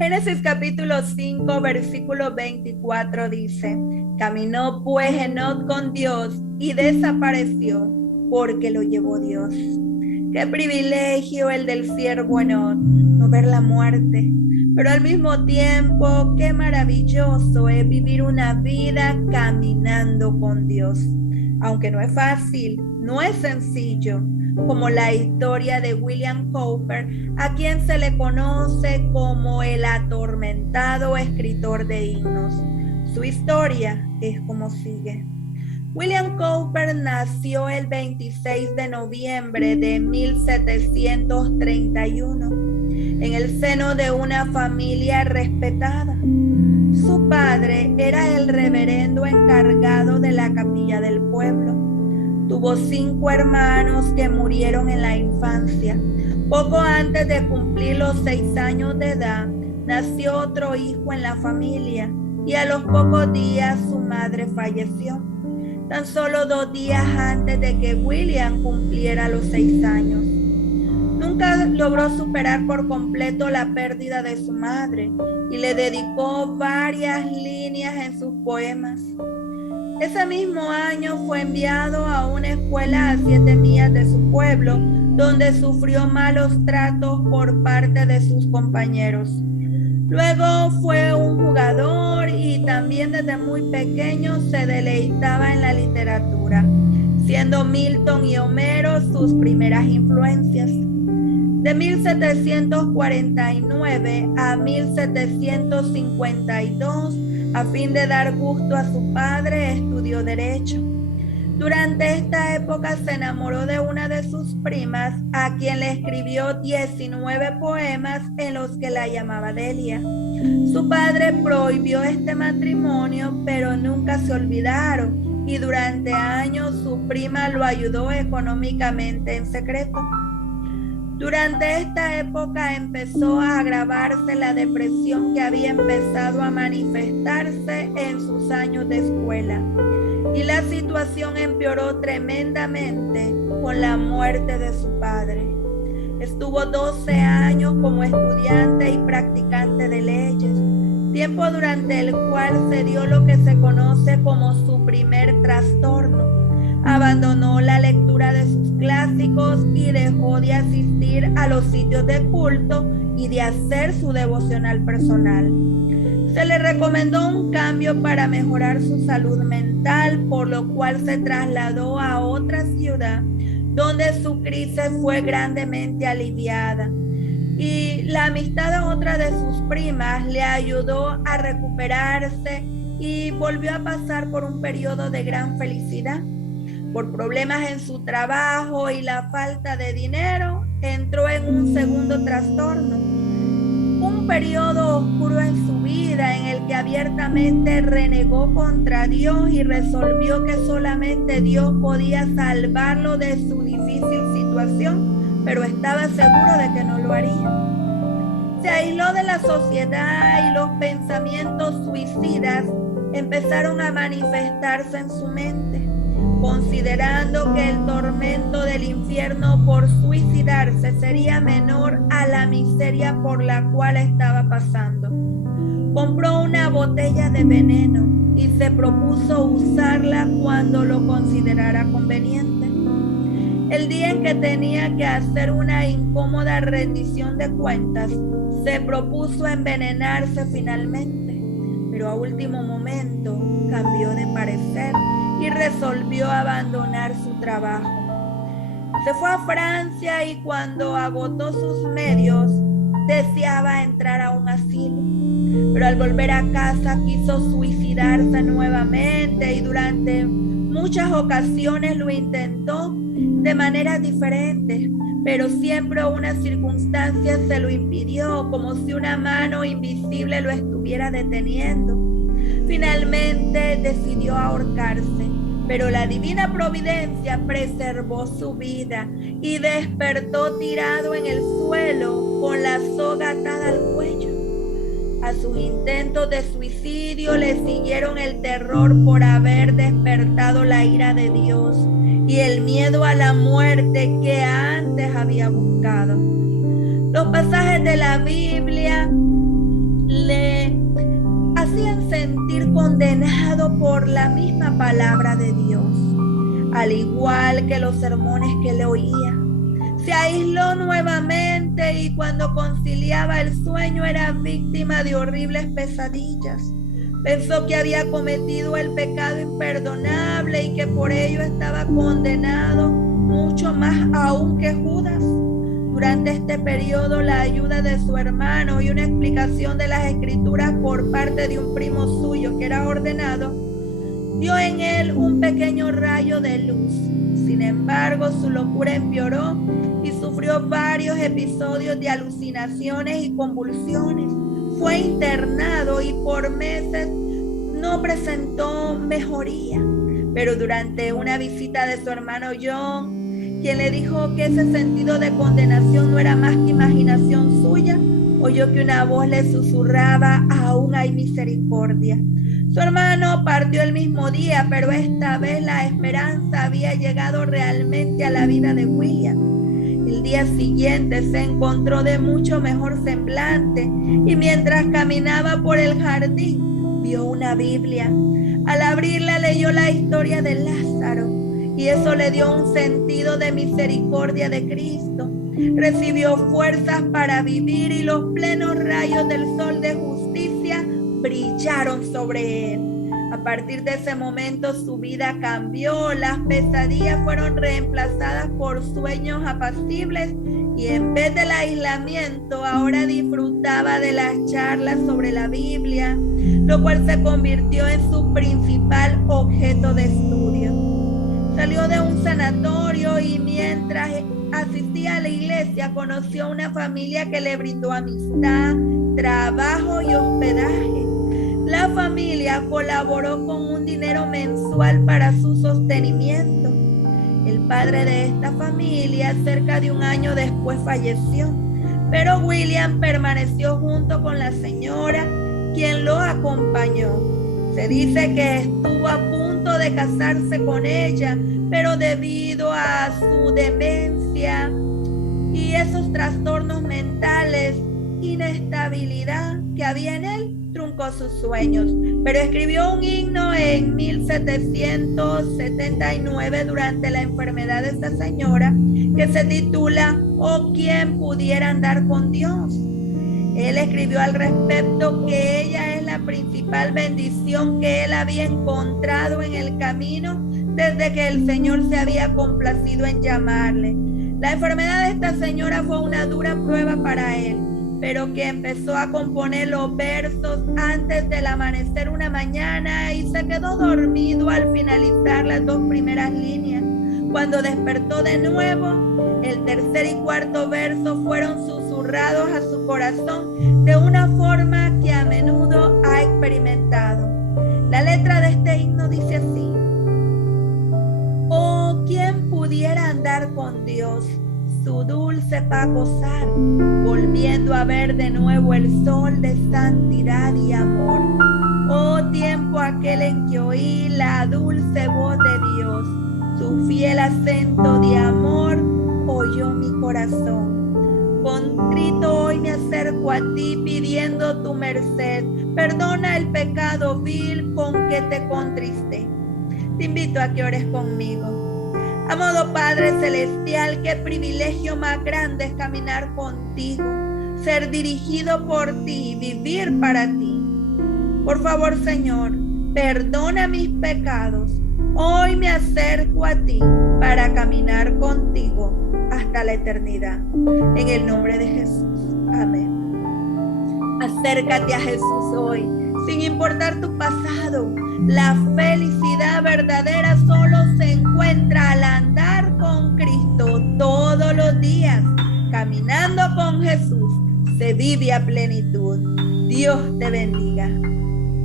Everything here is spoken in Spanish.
Génesis capítulo 5, versículo 24 dice: Caminó pues Enoc con Dios y desapareció porque lo llevó Dios. Qué privilegio el del siervo Enoc, no ver la muerte, pero al mismo tiempo qué maravilloso es vivir una vida caminando con Dios. Aunque no es fácil, no es sencillo, como la historia de William Cowper, a quien se le conoce como el atormentado escritor de himnos. Su historia es como sigue. William Cowper nació el 26 de noviembre de 1731 en el seno de una familia respetada. Su padre era el reverendo encargado de la capilla del pueblo. Tuvo 5 hermanos que murieron en la infancia. Poco antes de cumplir los 6 años de edad, nació otro hijo en la familia y a los pocos días su madre falleció. Tan solo 2 días antes de que William cumpliera los 6 años. Nunca logró superar por completo la pérdida de su madre y le dedicó varias líneas en sus poemas. Ese mismo año fue enviado a una escuela a 7 millas de su pueblo, donde sufrió malos tratos por parte de sus compañeros. Luego fue un jugador y también desde muy pequeño se deleitaba en la literatura, siendo Milton y Homero sus primeras influencias. De 1749 a 1752, a fin de dar gusto a su padre, estudió Derecho. Durante esta época se enamoró de una de sus primas, a quien le escribió 19 poemas en los que la llamaba Delia. Su padre prohibió este matrimonio, pero nunca se olvidaron, y durante años su prima lo ayudó económicamente en secreto. Durante esta época empezó a agravarse la depresión que había empezado a manifestarse en sus años de escuela, y la situación empeoró tremendamente con la muerte de su padre. Estuvo 12 años como estudiante y practicante de leyes, tiempo durante el cual se dio lo que se conoce como su primer trastorno. Abandonó la lectura de sus clásicos y dejó de asistir a los sitios de culto y de hacer su devocional personal. Se le recomendó un cambio para mejorar su salud mental, por lo cual se trasladó a otra ciudad donde su crisis fue grandemente aliviada. Y la amistad de otra de sus primas le ayudó a recuperarse y volvió a pasar por un periodo de gran felicidad. Por problemas en su trabajo y la falta de dinero, entró en un segundo trastorno. Un periodo oscuro en su vida en el que abiertamente renegó contra Dios y resolvió que solamente Dios podía salvarlo de su difícil situación, pero estaba seguro de que no lo haría. Se aisló de la sociedad y los pensamientos suicidas empezaron a manifestarse en su mente, considerando que el tormento del infierno por suicidarse sería menor a la miseria por la cual estaba pasando. Compró una botella de veneno y se propuso usarla cuando lo considerara conveniente. El día en que tenía que hacer una incómoda rendición de cuentas, se propuso envenenarse finalmente, pero a último momento cambió de parecer y resolvió abandonar su trabajo. Se fue a Francia y cuando agotó sus medios, deseaba entrar a un asilo. Pero al volver a casa quiso suicidarse nuevamente y durante muchas ocasiones lo intentó de maneras diferentes, pero siempre una circunstancia se lo impidió, como si una mano invisible lo estuviera deteniendo. Finalmente decidió ahorcarse, pero la divina providencia preservó su vida y despertó tirado en el suelo con la soga atada al cuello. A sus intentos de suicidio le siguieron el terror por haber despertado la ira de Dios y el miedo a la muerte que antes había buscado. Los pasajes de la Biblia sentir condenado por la misma palabra de Dios, al igual que los sermones que le oía. Se aisló nuevamente y cuando conciliaba el sueño era víctima de horribles pesadillas. Pensó que había cometido el pecado imperdonable y que por ello estaba condenado mucho más aún que Judas. Durante este periodo, la ayuda de su hermano y una explicación de las escrituras por parte de un primo suyo que era ordenado, dio en él un pequeño rayo de luz. Sin embargo, su locura empeoró y sufrió varios episodios de alucinaciones y convulsiones. Fue internado y por meses no presentó mejoría. Pero durante una visita de su hermano John, quien le dijo que ese sentido de condenación no era más que imaginación suya, oyó que una voz le susurraba: aún hay misericordia. Su hermano partió el mismo día, pero esta vez la esperanza había llegado realmente a la vida de William. El día siguiente se encontró de mucho mejor semblante y mientras caminaba por el jardín vio una Biblia. Al abrirla leyó la historia de Lázaro y eso le dio un sentido de misericordia de Cristo. Recibió fuerzas para vivir y los plenos rayos del sol de justicia brillaron sobre él. A partir de ese momento su vida cambió, las pesadillas fueron reemplazadas por sueños apacibles y en vez del aislamiento ahora disfrutaba de las charlas sobre la Biblia, lo cual se convirtió en su principal objeto de estudio. Salió de un sanatorio y mientras asistía a la iglesia conoció a una familia que le brindó amistad, trabajo y hospedaje. La familia colaboró con un dinero mensual para su sostenimiento. El padre de esta familia cerca de un año después falleció, pero William permaneció junto con la señora, quien lo acompañó. Se dice que estuvo a punto de casarse con ella, pero debido a su demencia y esos trastornos mentales, inestabilidad que había en él, truncó sus sueños, pero escribió un himno en 1779 durante la enfermedad de esta señora que se titula «Oh, ¿quién pudiera andar con Dios?». Él escribió al respecto que ella es la principal bendición que él había encontrado en el camino desde que el Señor se había complacido en llamarle. La enfermedad de esta señora fue una dura prueba para él, pero que empezó a componer los versos antes del amanecer una mañana y se quedó dormido al finalizar las 2 primeras líneas. Cuando despertó de nuevo, el tercer y cuarto verso fueron susurrados a su corazón de una forma que a menudo ha experimentado. La letra de este himno dice así: «Oh, ¿quién pudiera andar con Dios? Su dulce paz gozar, volviendo a ver de nuevo el sol de santidad y amor. Oh, tiempo aquel en que oí la dulce voz de Dios, su fiel acento de amor oyó mi corazón. Contrito hoy me acerco a ti pidiendo tu merced, perdona el pecado vil con que te contristé». Te invito a que ores conmigo. Amado Padre Celestial, qué privilegio más grande es caminar contigo, ser dirigido por ti y vivir para ti. Por favor, Señor, perdona mis pecados. Hoy me acerco a ti para caminar contigo hasta la eternidad. En el nombre de Jesús. Amén. Acércate a Jesús hoy, sin importar tu pasado. La felicidad verdadera solo se encuentra al andar con Cristo todos los días. Caminando con Jesús se vive a plenitud. Dios te bendiga.